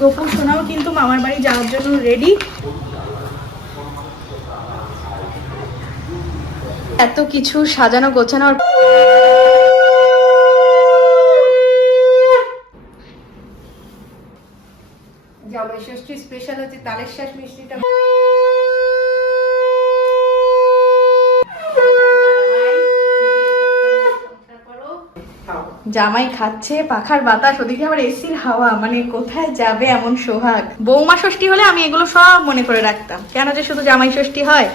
গোপু সোনাও কিন্তু মামার বাড়ি যাওয়ার জন্য রেডি। এত কিছু সাজানো গোছানো। জামাই ষষ্ঠী স্পেশাল হচ্ছে তালের শাঁস মিষ্টিটা। জামাই খাচ্ছে পাখার বাতাস, ওদিকে আবার এসির হাওয়া, মানে কোথায় যাবে এমন সোহাগ। বৌমা ষষ্ঠী হলে আমি এগুলো সব মনে করে রাখতাম, কেন যে শুধু জামাই ষষ্ঠী হয়।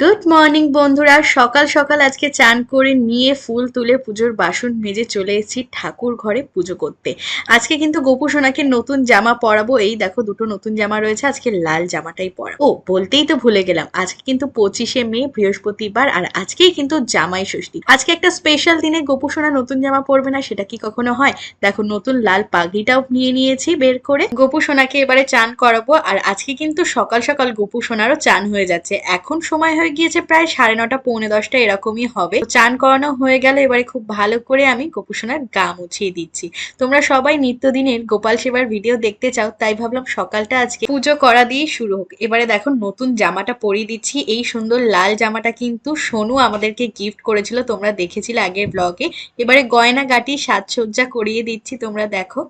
গুড মর্নিং বন্ধুরা, সকাল সকাল আজকে চান করে নিয়ে ফুল তুলে পুজোর বাসন মেজে চলে এসেছি ঠাকুর ঘরে পুজো করতে। আজকে কিন্তু গোপু সোনাকে নতুন জামা পরাবো। এই দেখো দুটো নতুন জামা রয়েছে, আজকে লাল জামাটাই পরা। ও বলতেই তো ভুলে গেলাম, আজকে কিন্তু 25শে মে বৃহস্পতিবার, আর আজকেই কিন্তু জামাই ষষ্ঠী। আজকে একটা স্পেশাল দিনে গোপু সোনা নতুন জামা পরবে না, সেটা কি কখনো হয়? দেখো নতুন লাল পাগড়িটাও নিয়ে নিয়েছি বের করে। গোপু সোনাকে এবারে চান করাবো, আর আজকে কিন্তু সকাল সকাল গোপু সোনারও চান হয়ে যাচ্ছে। এখন সময় হয়ে গিয়েছে প্রায় 9:30 পৌনে 10টা এরকমই হবে। চান করানো হয়ে গেলে এবারে খুব ভালো করে আমি গোপু সোনার গা মুছিয়ে দিচ্ছি। তোমরা সবাই নিত্যদিনের গোপাল সেবার ভিডিও দেখতে চাও, তাই ভাবলাম সকালটা আজকে পুজো করা দিয়ে শুরু হোক। এবারে দেখো নতুন জামাটা পরিয়ে দিচ্ছি। এই সুন্দর লাল জামাটা কিন্তু সোনু আমাদেরকে গিফট করেছিল, তোমরা দেখেছিলে আগের ব্লগে। এবারে গয়না গাটি সাজসজ্জা করিয়ে দিচ্ছি, তোমরা দেখো।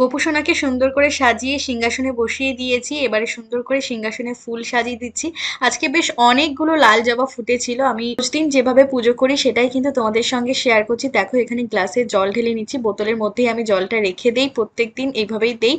গোপু সোনাকে সুন্দর করে সাজিয়ে সিংহাসনে বসিয়ে দিয়েছি। এবারে সুন্দর করে সিংহাসনে ফুল সাজিয়ে দিচ্ছি। আজকে বেশ অনেকগুলো লাল জবা ফুটেছিল। আমি দিন যেভাবে পুজো করি সেটাই কিন্তু তোমাদের সঙ্গে শেয়ার করছি। দেখো এখানে গ্লাসে জল ঢেলে নিচ্ছি, বোতলের মধ্যেই আমি জলটা রেখে দেই, প্রত্যেকদিন এইভাবেই দেই।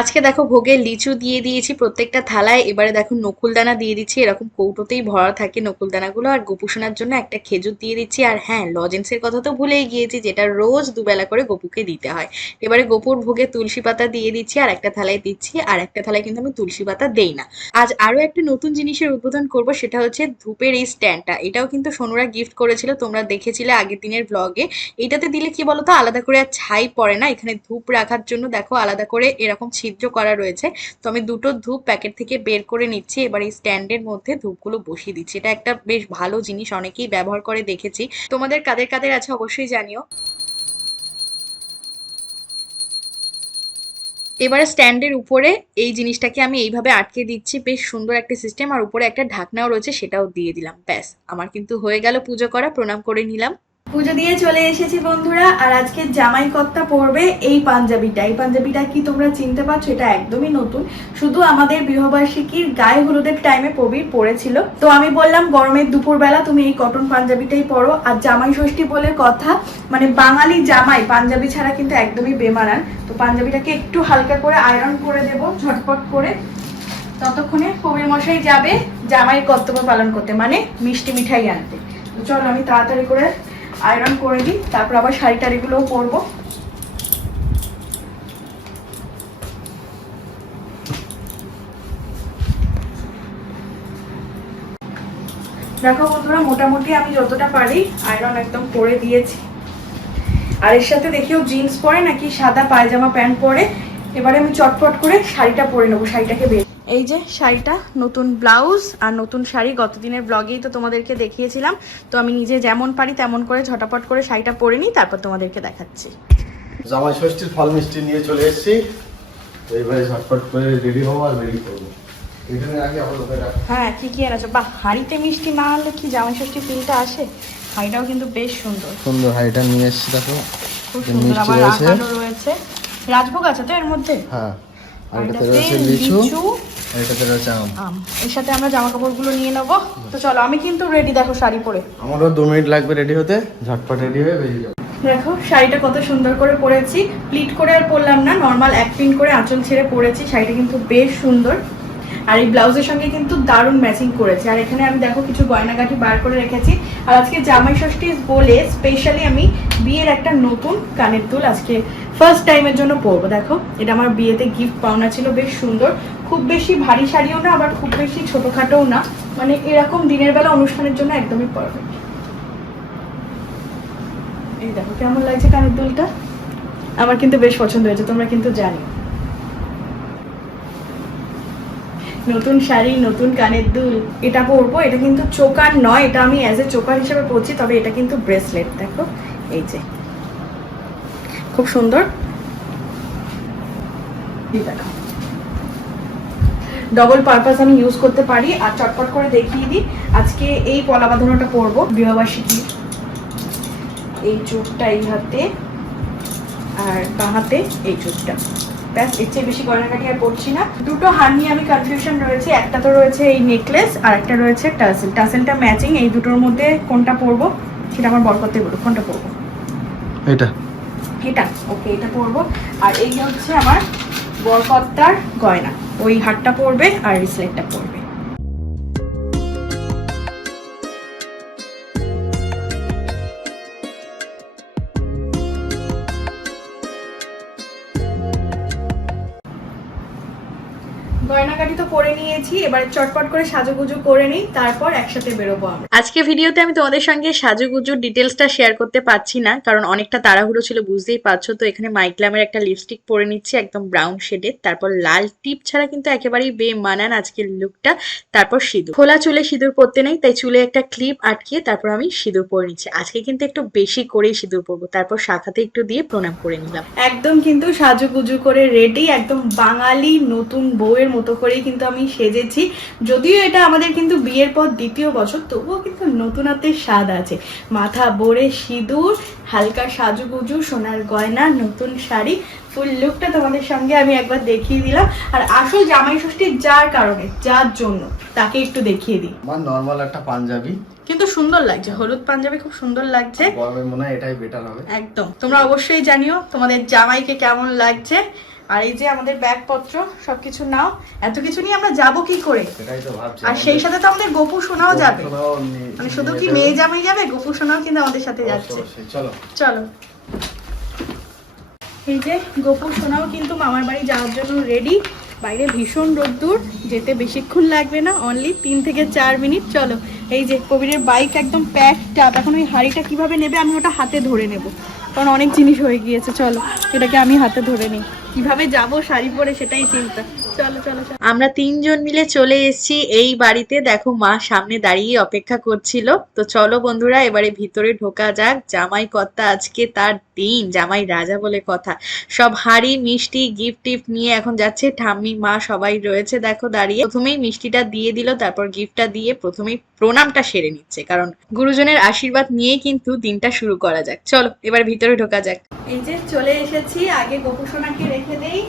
আজকে দেখো ভোগের লিচু দিয়ে দিয়েছি প্রত্যেকটা থালায়। এবারে দেখো নকুলদানা দিয়ে দিচ্ছি, এরকম কৌটোতেই ভরা থাকে নকুলদানাগুলো। আর গোপু সোনার জন্য একটা খেজুর দিয়ে দিচ্ছি। আর হ্যাঁ, লজেন্সের কথা তো ভুলেই গিয়েছি, যেটা রোজ দুবেলা করে গোপুকে দিতে হয়। এবারে গোপুর ভোগে তুলসী পাতা দিয়ে দিচ্ছি, আর একটা থালায় দিচ্ছি, আর একটা থালায় কিন্তু আমি তুলসী পাতা দেই না। আজ আরো একটা নতুন জিনিসের উদ্বোধন করব, সেটা হচ্ছে ধূপের এই স্ট্যান্ডটা। এটাও কিন্তু সোনুরা গিফট করেছিল, তোমরা দেখেছিলে আগের দিনের ব্লগে। এইটাতে দিলে কি বলতো, আলাদা করে আর ছাই পড়ে না। এখানে ধূপ রাখার জন্য দেখো আলাদা করে এরকম ছিদ্র করা রয়েছে। তো আমি দুটো ধূপ প্যাকেট থেকে বের করে নিচ্ছি, এবার এই স্ট্যান্ডের মধ্যে ধূপগুলো বসিয়ে দিচ্ছি। এটা একটা বেশ ভালো জিনিস, অনেকেই ব্যবহার করে দেখেছি। তোমাদের কাদের কাদের আছে অবশ্যই জানিও। এবারে স্ট্যান্ডের উপরে এই জিনিসটাকে আমি এইভাবে আটকে দিচ্ছি, বেশ সুন্দর একটা সিস্টেম। আর উপরে একটা ঢাকনাও রয়েছে, সেটাও দিয়ে দিলাম। ব্যাস আমার কিন্তু হয়ে গেল পুজো করা। প্রণাম করে নিলাম, পুজো দিয়ে চলে এসেছি বন্ধুরা। আর আজকে জামাই কর্তা পরবে এই পাঞ্জাবিটা। এই পাঞ্জাবিটা কি তোমরা চিনতে পারছো? এটা একদমই নতুন, শুধু আমাদের বিবাহবার্ষিকীর গায়ে হলুদের টাইমে প্রবীর পরেছিল। তো আমি বললাম গরমের দুপুরবেলা তুমি এই কটন পাঞ্জাবিটাই পরো। আর জামাই ষষ্ঠী বলে কথা, মানে বাঙালি জামাই পাঞ্জাবি ছাড়া কিন্তু একদমই বেমানান। তো পাঞ্জাবিটাকে একটু হালকা করে আয়রন করে দেবো ঝটপট করে। ততক্ষণে প্রবীর মশাই যাবে জামাইয়ের কর্তব্য পালন করতে, মানে মিষ্টি মিঠাই আনতে। তো চলো আমি তাড়াতাড়ি করে আয়রন করে দিই, তারপর আবার শাড়ি টাড়িগুলোও পরবো। দেখো বন্ধুরা, মোটামুটি আমি যতটা পারি আয়রন একদম করে দিয়েছি। আর এর সাথে দেখিও জিন্স পরে নাকি সাদা পায়জামা প্যান্ট পরে। এবারে আমি চটপট করে শাড়িটা পরে নেবো, শাড়িটাকে বের। এই যে শাড়িটা, নতুন ব্লাউজ আর নতুন শাড়ি। গতদিনের ব্লগেই তো তোমাদেরকে দেখিয়েছিলাম। তো আমি নিজে যেমন পারি তেমন করে ঝটাপট করে শাড়িটা পরে নিই, তারপর তোমাদেরকে দেখাচ্ছি। জামাই ষষ্ঠীর ফল মিষ্টি নিয়ে চলে এসেছি। এইবারে ঝটপট করে রেডি হবো আর রেডি করবো। হ্যাঁ, কি কি এনেছো? বাহ, হাঁড়িতে মিষ্টি না আনলে কি জামাই ষষ্ঠী ফিলটা আসে? হাঁড়িটাও কিন্তু বেশ সুন্দর সুন্দর হাঁড়িটা নিয়ে এসেছি, দেখো খুব সুন্দর। আবার রাখানো রয়েছে, রাজভোগ আছে তো এর মধ্যে। হ্যাঁ, আর এটাতে রয়েছে লিচু, আর এটাতে রয়েছে আম। এর সাথে আমরা জামা কাপড়গুলো নিয়ে নেবো। তো চলো, আমি কিন্তু রেডি। দেখো শাড়ি পরে আমারও 2 মিনিট লাগবে রেডি হতে, ঝটপট রেডি হয়ে বেরিয়ে যাবো। দেখো শাড়িটা কত সুন্দর করে পরেছি, প্লিট করে আর পরলাম না, নর্মাল এক পিন করে আঁচল ছেড়ে পরেছি। শাড়িটা কিন্তু বেশ সুন্দর, আর এই ব্লাউজের সঙ্গে কিন্তু দারুণ ম্যাচিং করেছে। আর এখানে আমি দেখো কিছু গয়নাগাটি বার করে রেখেছি। আর আজকে জামাই ষষ্ঠী বলে স্পেশালি আমি বিয়ের একটা নতুন কানের দুল আজকে ফার্স্ট টাইমের জন্য পরবো। দেখো এটা আমার বিয়েতে গিফট পাওনা ছিল, বেশ সুন্দর। খুব বেশি ভারী শাড়িও না, আবার খুব বেশি ছোটখাটোও না, মানে এরকম দিনের বেলা অনুষ্ঠানের জন্য একদমই পারফেক্ট। এই দেখো কেমন লাগছে কানের দুলটা, আমার কিন্তু বেশ পছন্দ হয়েছে, তোমরা কিন্তু জানি। নতুন শাড়ি, নতুন কানের দুল, এটা পরবো। এটা কিন্তু চোকার নয়, এটা আমি অ্যাজ এ চোকার হিসেবে পরছি, তবে এটা কিন্তু ব্রেসলেট। দেখো এই যে খুব সুন্দর, দেখো ডবল পারপাস আমি ইউজ করতে পারি। আর চটপট করে দেখিয়ে দিই, আজকে এই পলা বাঁধানোটা পরবো বিবাহবার্ষিকী। এই চুপটা এই হাতে আর বাঁ হাতে এই চুপটা, ব্যাস। এর চেয়ে বেশি গয়নাকাটি আর পড়ছি না। দুটো হার নিয়ে আমি কনফিউশন রয়েছে, একটা তো রয়েছে এই নেকলেস আর একটা রয়েছে টাসেল। টাসেলটা ম্যাচিং, এই দুটোর মধ্যে কোনটা পরবো সেটা আমার বর করতে বলো। কোনটা পরবো? এটা এটা ওকে, এটা পরবো। আর এই হচ্ছে আমার বরকর্তার গয়না, ওই হারটা পরবে আর রিসলেটটা পরবে। গয়নাকাটি তো পরে নিয়েছি, এবারে চটপট করে সাজুগুজু করে নিই, তারপর একসাথে বেরোবো আমরা। আজকে ভিডিওতে আমি তোমাদের সঙ্গে সাজুগুজুর ডিটেলসটা শেয়ার করতে পারছি না, কারণ অনেকটা তাড়াহুড়ো ছিল, বুঝতেই পারছো। তো এখানে মাইক্লামের একটা লিপস্টিক পরে নিচ্ছি একদম ব্রাউন শেডের, তারপর লাল টিপ ছাড়া কিন্তু একেবারেই বেমানান আজকের লুকটা। তারপর সিঁদুর, খোলা চুলে সিঁদুর পরতে নেই, তাই চুলে একটা ক্লিপ আটকিয়ে তারপর আমি সিঁদুর পরে নিচ্ছি। আজকে কিন্তু একটু বেশি করেই সিঁদুর পরবো। তারপর শাখাতে একটু দিয়ে প্রণাম করে নিলাম। একদম কিন্তু সাজুগুজু করে রেডি, একদম বাঙালি নতুন বউয়ের মতো করেই কিন্তু আমি সেজেছি। যদিও এটা আমাদের কিন্তু বিয়ের পর দ্বিতীয় বছর, তবুও কিন্তু নতুনত্বের স্বাদ আছে। মাথা ভরে সিঁদুর, হালকা সাজুগুজু, সোনার গয়না, নতুন শাড়ি, ফুল লুকটা তোমাদের সঙ্গে আমি একবার দেখিয়ে দিলাম। আর আসল জামাই ষষ্ঠী যার কারণে, যার জন্য, তাকে একটু দেখিয়ে দিই। আমার নরমাল একটা পাঞ্জাবি, কিন্তু সুন্দর লাগছে, হলুদ পাঞ্জাবি খুব সুন্দর লাগছে। গরমের মনে হয় এটাই বেটার হবে। একদম, তোমরা অবশ্যই জানিও তোমাদের জামাইকে কেমন লাগছে। আর এই যে আমাদের ব্যাগপত্র সবকিছু নাও, এত কিছু নিয়ে আমরা যাবো কি করে? সেটাই তো ভাবছি। আর সেই সাথে তো আমাদের গোপু সোনাও যাবে, মানে শুধু কি মেয়ে জামাই যাবে, গোপু সোনাও কিন্তু আমাদের সাথে যাচ্ছে। চলো চলো, এই যে গোপু সোনাও কিন্তু মামার বাড়ি যাওয়ার জন্য রেডি। বাইরে ভীষণ রোদ্দুর, যেতে বেশিক্ষণ লাগবে না, অনলি 3 থেকে 4 মিনিট। চলো, এই যে কবিরের বাইক একদম প্যাকড আপ। এখন ওই হাঁড়িটা কিভাবে নেবে, আমি ওটা হাতে ধরে নেব, কারণ অনেক জিনিস হয়ে গিয়েছে। চলো এটাকে আমি হাতে ধরে নিই, কিভাবে যাব শাড়ি পরে সেটাই চিন্তা। চলো চলো, আমরা 3 জন মিলে চলে এসেছি এই বাড়িতে। দেখো মা সামনে দাঁড়িয়ে অপেক্ষা করছিল। তো চলো বন্ধুরা, এবারে ভিতরে ঢোকা যাক। জামাই কর্তা আজকে তার দিন, জামাই রাজা বলে কথা। সব হাড়ি মিষ্টি গিফট টিফট নিয়ে এখন যাচ্ছে। ঠাম্মি মা সবাই রয়েছে দেখো দাঁড়িয়ে। প্রথমেই মিষ্টিটা দিয়ে দিল, তারপর গিফটটা দিয়ে প্রথমেই প্রণামটা সেরে নিচ্ছে, কারণ গুরুজনের আশীর্বাদ নিয়ে কিন্তু দিনটা শুরু করা যাক। চলো এবার ভিতরে ঢোকা যাক। এই যে চলে এসেছি, আগে গোপু সোনাকে রেখে দেই।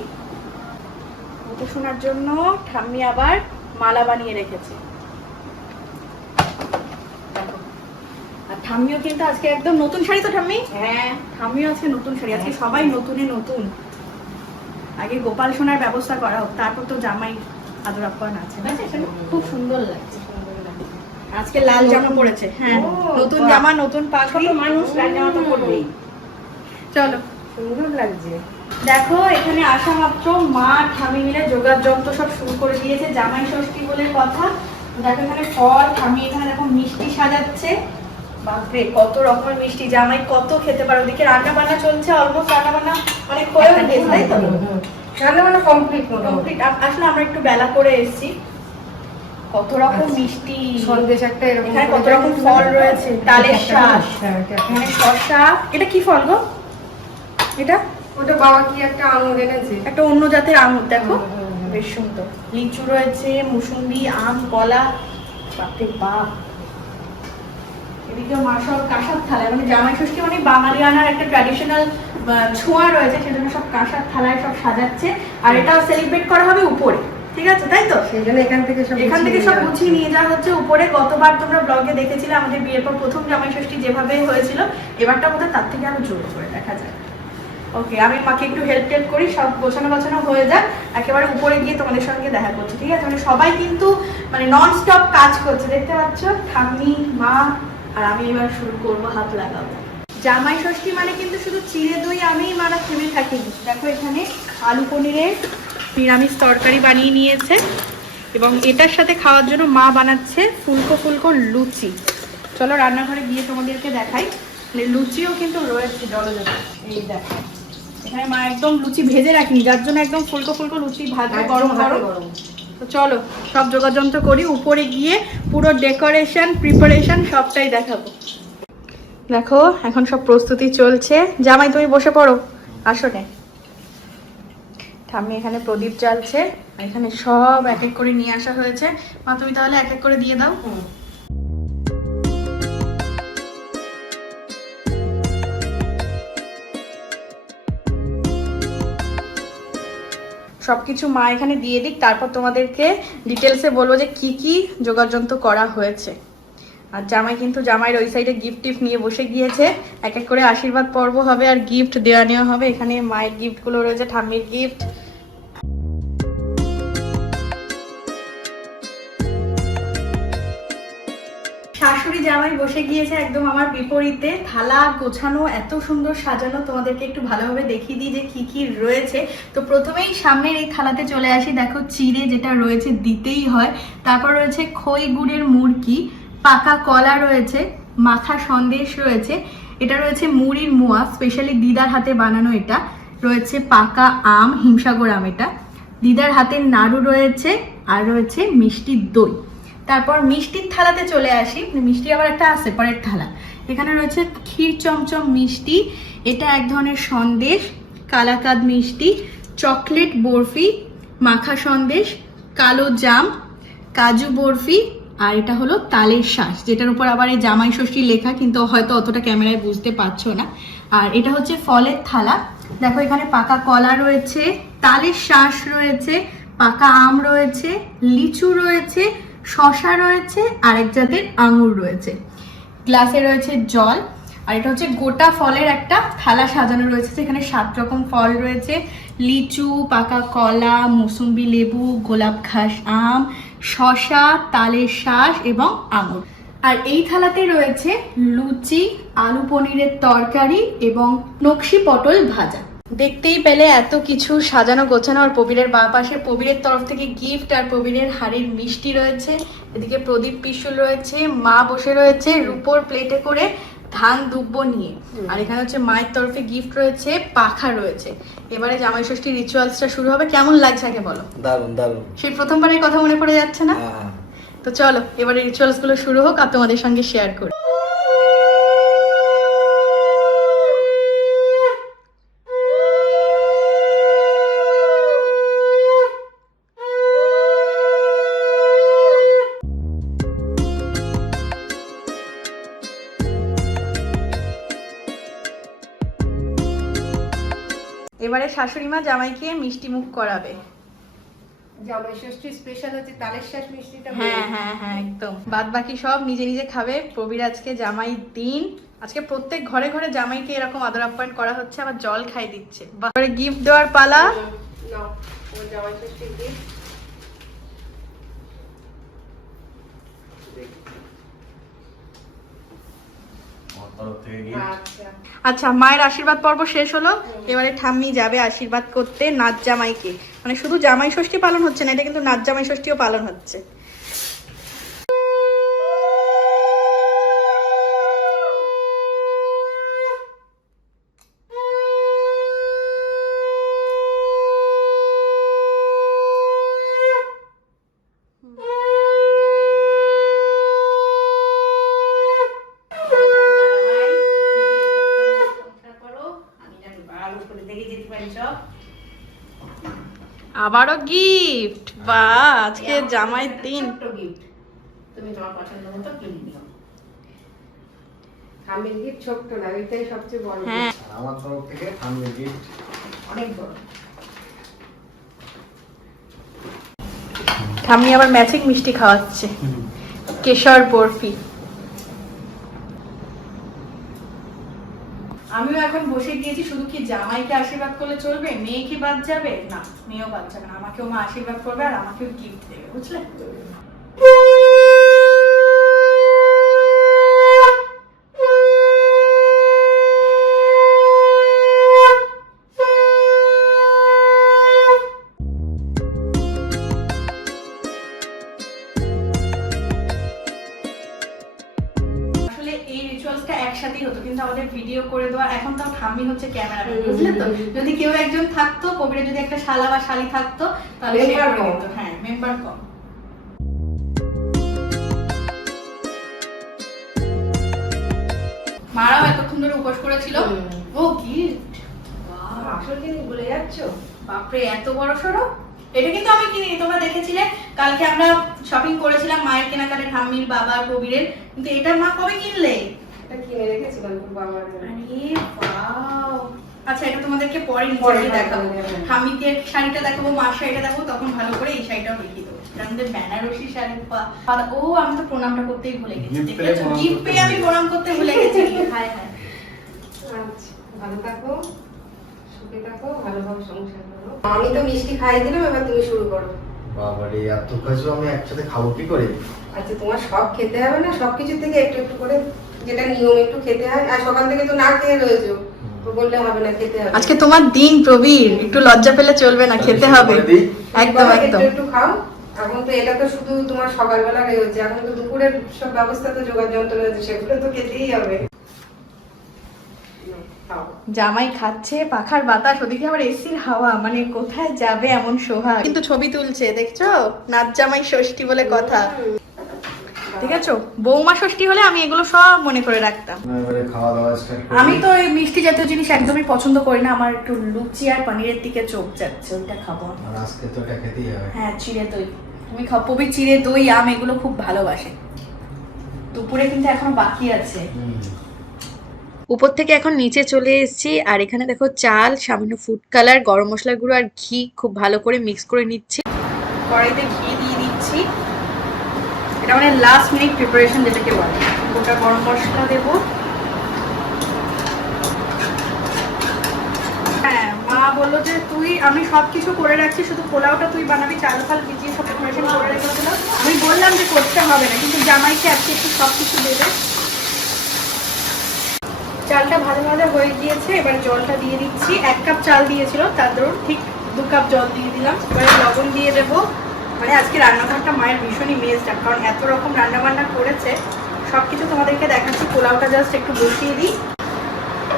গোপু সোনার জন্য ঠাম্মি আবার মালা বানিয়ে রেখেছে। আর ঠাম্মিও কিন্তু আজকে একদম নতুন শাড়ি। তো ঠাম্মি, হ্যাঁ ঠাম্মিও আজকে নতুন শাড়ি। আজকে সবাই নতুনে নতুন। আগে গোপাল সোনার ব্যবস্থা করা হোক, তারপর তো জামাই আদর আপ্যায়ন আছে। খুব সুন্দর লাগছে। আজকে লাল জামা পরেছে। হ্যাঁ, নতুন জামা, নতুন পাগড়ি, মানুষ লাল জামা তো পরবেই। চলো, সুন্দর লাগছে। দেখো এখানে আসা মাত্র মা ঠামি মিলে জোগাড় যন্ত্র সব শুরু করে দিয়েছে, জামাই ষষ্ঠী বলে কথা। দেখো এখানে ফল, ঠামি এখানে দেখো মিষ্টি সাজাচ্ছে। বাপরে কত রকমের মিষ্টি, জামাই কত খেতে পারে। ওদিকে রান্না বান্না চলছে, অলমোস্ট রান্না বান্না অনেক করে গেছে, তাই তো? রান্না বান্না কমপ্লিট। আসলে আমরা একটু বেলা করে এসেছি। কত রকম মিষ্টি, সন্দেশ একটা, এখানে কত রকম ফল রয়েছে, তালের শাঁস, এখানে শসা। এটা কি ফল গো? এটা ওটা বাবা কি একটা আঙুর এনেছে, একটা অন্য জাতের আঙুর। দেখো বেশ সুন্দর। লিচু রয়েছে, মুসুম্বি, আম, কলা। বাপরে বাপ। এদিকে মা সব কাঁসার থালায়, মানে জামাই ষষ্ঠী মানে বাঙালিয়ানার একটা ট্র্যাডিশনাল ছোঁয়া রয়েছে, সেজন্য সব কাঁসার থালায় সব সাজাচ্ছে। আর এটা সেলিব্রেট করা হবে উপরে, ঠিক আছে তাই তো? সেই জন্য এখান থেকে সব গুছিয়ে নিয়ে যাওয়া হচ্ছে উপরে। গতবার তোমরা ব্লগে দেখেছিলে আমাদের বিয়ের পর প্রথম জামাই ষষ্ঠী যেভাবে হয়েছিল, এবারটা বোধহয় তার থেকে আরো জোর করে দেখা যায়। ওকে, আমি মাকে একটু হেল্প করি, সব গোছানো হয়ে যাক, একেবারে উপরে গিয়ে তোমাদের সঙ্গে দেখা করছি, ঠিক আছে? মানে সবাই কিন্তু মানে নন স্টপ কাজ করছে, দেখতে পাচ্ছ, ঠাম্মি, মা আর আমি। এবার শুরু করবো হাত লাগাবো। জামাই ষষ্ঠী মানে কিন্তু শুধু চিড়ে দই আমি মারা থেমে থাকিনি। দেখো এখানে আলু পনিরের নিরামিষ তরকারি বানিয়ে নিয়েছে, এবং এটার সাথে খাওয়ার জন্য মা বানাচ্ছে ফুলকো ফুলকো লুচি। চলো রান্নাঘরে গিয়ে তোমাদেরকে দেখাই। মানে লুচিও কিন্তু রয়েছে জলজল। এই দেখো এখানে মা একদম লুচি ভেজে রাখিনি, যার জন্য একদম ফুলকো ফুলকো লুচি ভাজবে গরম গরম। তো চলো সব যোগাযন্ত্র করি, উপরে গিয়ে পুরো ডেকোরেশন প্রিপারেশন সবটাই দেখাবো। দেখো এখন সব প্রস্তুতি চলছে। জামাই তুমি বসে পড়ো আসনে। ঠাম্মি এখানে প্রদীপ জ্বালছে, এখানে সব এক এক করে নিয়ে আসা হয়েছে। মা তুমি তাহলে এক এক করে দিয়ে দাও। সবকিছু মা এখানে দিয়ে দিক, তারপর তোমাদেরকে ডিটেলসে বলবো যে কি কি যোগাযন্ত্র করা হয়েছে। আর জামাই কিন্তু জামাইয়ের ওই সাইডে গিফট টিফট নিয়ে বসে গিয়েছে, এক এক করে আশীর্বাদ পর্ব হবে আর গিফট দেওয়া নেওয়া হবে। এখানে মায়ের গিফটগুলো রয়েছে, ঠাম্মির গিফট। শাশুড়ি জামাই বসে গিয়েছে একদম আমার বিপরীতে, থালা গোছানো, এত সুন্দর সাজানো। তোমাদেরকে একটু ভালোভাবে দেখিয়ে দিই যে কি কি রয়েছে। তো প্রথমেই সামনের এই থালাতে চলে আসি, দেখো চিড়ে যেটা রয়েছে দিতেই হয়। তারপর রয়েছে খই গুড়ের মুড়কি, পাকা কলা রয়েছে, মাখা সন্দেশ রয়েছে, এটা রয়েছে মুড়ির মোয়া স্পেশালি দিদার হাতে বানানো, এটা রয়েছে পাকা আম, হিমসাগর আম, এটা দিদার হাতের নাড়ু রয়েছে, আর রয়েছে মিষ্টি দই। তারপর মিষ্টির থালাতে চলে আসি, মিষ্টি আবার একটা আছে পরের থালা। এখানে রয়েছে ক্ষীর চমচম মিষ্টি, এটা এক ধরনের সন্দেশ, কালাকাদ মিষ্টি, চকলেট বরফি, মাখা সন্দেশ, কালো জাম, কাজু বরফি, আর এটা হলো তালের শাঁস, যেটার উপর আবার এই জামাই ষষ্ঠী লেখা, কিন্তু হয়তো অতটা ক্যামেরায় বুঝতে পারছো না। আর এটা হচ্ছে ফলের থালা, দেখো এখানে পাকা কলা রয়েছে, তালের শাঁস রয়েছে, পাকা আম রয়েছে, লিচু রয়েছে, শশা রয়েছে, আরেক জাতের আঙুর রয়েছে। গ্লাসে রয়েছে জল, আর এটা হচ্ছে গোটা ফলের একটা থালা সাজানো রয়েছে, যেখানে 7 রকম ফল রয়েছে, লিচু, পাকা কলা, মৌসুম্বি লেবু, গোলাপ ঘাস আম, শশা, তালের শাঁস এবং আঙুর। আর এই থালাতে রয়েছে লুচি, আলু পনিরের তরকারি এবং নকশি পটল ভাজা। দেখতেই পেলে এত কিছু সাজানো গোছানো। আর প্রবীরের বাঁ পাশে প্রবীরের তরফ থেকে গিফট আর প্রবীরের হাড়ির মিষ্টি রয়েছে, এদিকে প্রদীপ পিশুল রয়েছে, মা বসে রয়েছে রূপোর প্লেটে করে ধান দুব্ব নিয়ে। আর এখানে হচ্ছে মায়ের তরফে গিফট রয়েছে, পাখা রয়েছে। এবারে জামাই ষষ্ঠী রিচুয়ালসটা শুরু হবে, কেমন লাগছে আগে বলো? দারুণ দারুণ। সেই প্রথমবারের কথা মনে পড়ে যাচ্ছে না? তো চলো এবারে রিচুয়ালস গুলো শুরু হোক আর তোমাদের সঙ্গে শেয়ার করি। এবারে শাশুড়ি মা জামাইকে মিষ্টি মুখ করাবে। জামাই ষষ্ঠী স্পেশাল হচ্ছে তালের শাঁস মিষ্টিটা। হ্যাঁ হ্যাঁ হ্যাঁ একদম, বাদ বাকি সব নিজে নিজে খাবে। প্রবীর আজকে জামাই দিন, আজকে প্রত্যেক ঘরে ঘরে জামাইকে এরকম আদর আপ্যায়ন করা হচ্ছে, আবার জল খাই দিচ্ছে। এবারে গিফট দেওয়ার পালা। নাও জামাই ষষ্ঠীর গিফট। আচ্ছা মায়ের আশীর্বাদ পর্ব শেষ হলো, এবারে ঠাম্মি যাবে আশীর্বাদ করতে নাচ জামাইকে। মানে শুধু জামাই ষষ্ঠী পালন হচ্ছে না, এটা কিন্তু নাচ জামাই ষষ্ঠীও পালন হচ্ছে। আবারও গিফট, বা আজকে জামাইয়ের দিন। তুমি তোমার পছন্দ মতো কিনে নিও। ঠাম্মির গিফট ছোট্ট না, এটাই সবচেয়ে বড়। হ্যাঁ আমার তরফ থেকে ঠাম্মির গিফট অনেক বড়। ঠাম্মি আবার ম্যাচিং মিষ্টি খাওয়াচ্ছে, কেশর বরফি। আমিও এখন বসে গিয়েছি, শুধু কি জামাইকে আশীর্বাদ করলে চলবে? মেয়ে কি বাদ যাবে? না, মেয়েও বাদ যাবে না, আমাকেও মা আশীর্বাদ করবে আর আমাকেও গিফট দেবে, বুঝলে? আসলে এই রিচুয়ালসটা একসাথেই হতো, কিন্তু আমাদের করে দেওয়া। এখন তো ঠাম্মি হচ্ছে ক্যামেরা, বুঝলে তো? যদি কেউ একজন থাকতো, কবিরের যদি একটা শালা বা শালি থাকতো, তাহলে সে করে দিত। হ্যাঁ, মেম্বার কম। মারাও এতক্ষণ ধরে উপোস করেছিল। ও গিফট, আসল জিনিস ভুলে যাচ্ছ? বাপরে এত বড় সড়ো! এটা কিন্তু আমি কিনিনি, তোমরা দেখেছিলে কালকে আমরা শপিং করেছিলাম মায়ের কেনাকাটা, ঠাম্মির, বাবার, কবিরের। কিন্তু এটা মা কবে কিনলে? এটা কিনে রেখেছিলাম তোর বাবার জন্য। আরে ওয়াও! আচ্ছা, এটা তোমাদেরকে পরে নিচে দেখাবো। ঠাম্মিকে শাড়িটা দেখাবো, মার শাড়িটা দেখাবো, তখন ভালো করে এই শাড়িটাও দেখিয়ে দেবো। আমাদের বেনারসি শাড়ি। ও, আমি তো প্রণামটা করতেই ভুলে গেছি। গিফট পেয়ে আমি প্রণাম করতে ভুলে গেছি। হায় হায়। আচ্ছা, ভালো থাকো, সুখে থাকো, ভালোভাবে সংসার করো। আমি তো মিষ্টি খাইয়ে দিলাম, এবার তুমি শুরু করো। বাবারে, এত কিছু আমি একসাথে খাবো কি করে? আচ্ছা, তোমার সব খেতে হবে না, সবকিছু থেকে একটু একটু করে, যেটা নিয়ম একটু খেতে হয়। আর সকাল থেকে তো না খেয়ে রয়েছো, তো বললে হবে না, খেতে হবে। আজকে তোমার দিন প্রবীর, একটু লজ্জা পেলে চলবে না, খেতে হবে। একদম একদম। একটু খাও। এখন তো এটা তো শুধু তোমার সকালবেলা রয়েছে, এখন তো দুপুরের সব ব্যবস্থা তো যোগাড় যন্ত্র রয়েছে, সেগুলো তো খেতেই হবে। জামাই খাচ্ছে পাখার বাতাস, ওদিকে আবার এসির হাওয়া, মানে কোথায় যাবে এমন সোহাগ। কিন্তু ছবি তুলছে, দেখছো? নাচ জামাই ষষ্ঠী বলে কথা। ঠিক আছে, বৌমা ষষ্ঠী হলে আমি এগুলো সব মনে করে রাখতাম। আমি তো এই মিষ্টি জাতীয় জিনিস একদমই পছন্দ করি না, আমার একটু লুচি আর পনিরের দিকে চোখ যাচ্ছে, ওইটা খাবো। আর আজকে তো এটা খেতেই হবে। হ্যাঁ, চিড়ে দই। তুমি খাও, পবি চিড়ে দই, আম এগুলো খুব ভালোবাসে। দুপুরে কিন্তু এখনো বাকি আছে। উপর থেকে এখন নিচে চলে এসেছি, আর এখানে দেখো চাল, সামান্য ফুড কালার, গরম মশলার গুঁড়ো আর ঘি খুব ভালো করে মিক্স করে নিচ্ছি। কড়াইতে ঘি দিয়ে দিচ্ছি। এটা মানে লাস্ট মিনিট প্রিপারেশন যেটাকে বলে। গোটা গরম মশলা দেবো। হ্যাঁ, মা বললো যে আমি সবকিছু করে রাখছি, শুধু পোলাওটা তুই বানাবি, চাল ফাল ভিজিয়ে সব প্রিপারেশন করে রেখেছিল। আমি বললাম যে করতে হবে না, কিন্তু জামাইকে আজকে একটু সবকিছু দেবে। চালটা ভালো ভালো হয়ে গিয়েছে, এবার জলটা দিয়ে দিচ্ছি। 1 কাপ চাল দিয়েছিল, তার ধরুন ঠিক 2 কাপ জল দিয়ে দিলাম। এবারে লবণ দিয়ে দেবো। মানে আজকে রান্নাঘরটা মায়ের ভীষণই মেজটা, কারণ এত রকম রান্না বান্না করেছে, সবকিছু তোমাদেরকে দেখাচ্ছি। পোলাওটা জাস্ট একটু বসিয়ে দিই,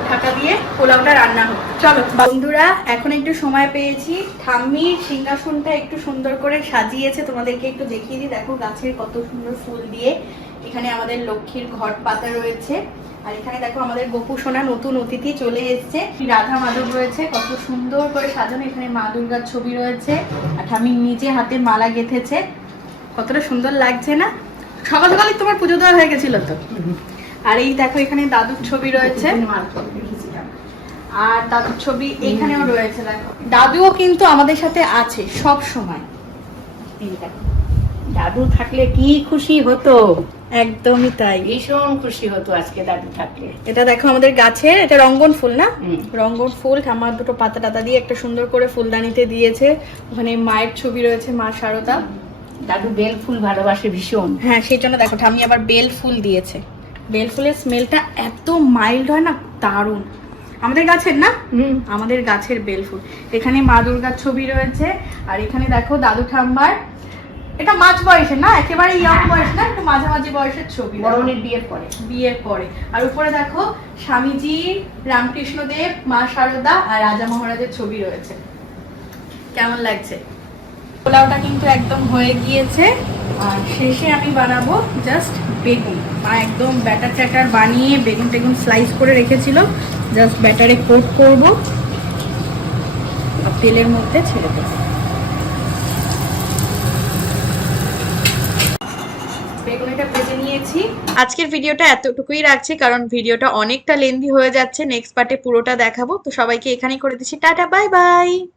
ঢাকা দিয়ে পোলাওটা রান্না হোক। চলো বন্ধুরা, এখন একটু সময় পেয়েছি। ঠাম্মি সিংহাসনটা একটু সুন্দর করে সাজিয়েছে, তোমাদেরকে একটু দেখিয়ে দিই। দেখো গাছের কত সুন্দর ফুল দিয়ে। এখানে আমাদের লক্ষ্মীর ঘট পাতা রয়েছে, আর এখানে দেখো আমাদের গোপু সোনা নতুন অতিথি চলে এসেছে। রাধা মাধব রয়েছে, কত সুন্দর করে সাজানো। এখানে মা দুর্গার ছবি রয়েছে, আর ঠাম্মি নিজে হাতে মালা গেঁথেছে। কতটা সুন্দর লাগছে না? সকাল সকালই তোমার পুজো দেওয়া হয়ে গেছিল তো। আর এই দেখো এখানে দাদুর ছবি রয়েছে, আর দাদুর ছবি এখানেও রয়েছে। দেখো দাদুও কিন্তু আমাদের সাথে আছে সব সময়। এই দেখো, দাদু থাকলে কি খুশি হতো, একদমই তাই, ভীষণ খুশি হতো আজকে দাদু থাকলে। এটা দেখো আমাদের গাছের, এটা রঙ্গন ফুল না? রঙ্গন ফুল। আমার দুটো পাতা টাতা দিয়ে একটা সুন্দর করে ফুলদানিতে দিয়েছে। ওখানে মায়ের ছবি রয়েছে, মা শারদা। দাদু বেল ফুল ভালোবাসে ভীষণ। হ্যাঁ, সেই জন্য দেখো ঠাম্মি আবার বেল ফুল দিয়েছে। বেল ফুলের স্মেলটা এত মাইল্ড হয় না, দারুণ। আমাদের গাছের না? আমাদের গাছের বেল ফুল। এখানে মা দুর্গার ছবি রয়েছে, আর এখানে দেখো দাদু ঠাম্মার, এটা মাঝ বয়সে না, একেবারে ইয়ং বয়স না, একটু মাঝামাঝি বয়সের ছবি, বরণের বিয়ের পরে। আর উপরে দেখো স্বামীজি, রামকৃষ্ণদেব, মা শারদা আর রাজা মহারাজের ছবি রয়েছে। কেমন লাগছে? পোলাওটা কিন্তু একদম হয়ে গিয়েছে, আর শেষে আমি বানাবো জাস্ট বেগুন। মা একদম ব্যাটার ট্যাটার বানিয়ে বেগুন টেগুন স্লাইস করে রেখেছিল, জাস্ট ব্যাটারে কোট করব আর তেলের মধ্যে ছেড়ে দেবো। বেগুনিটা ভেজে নিয়েছি। আজকের ভিডিওটা এতটুকুই রাখছি, কারণ ভিডিওটা অনেকটা লেন্দি হয়ে যাচ্ছে। নেক্সট পার্টে পুরোটা দেখাবো। তো সবাইকে এখানেই করে দিচ্ছি টাটা, বাই বাই।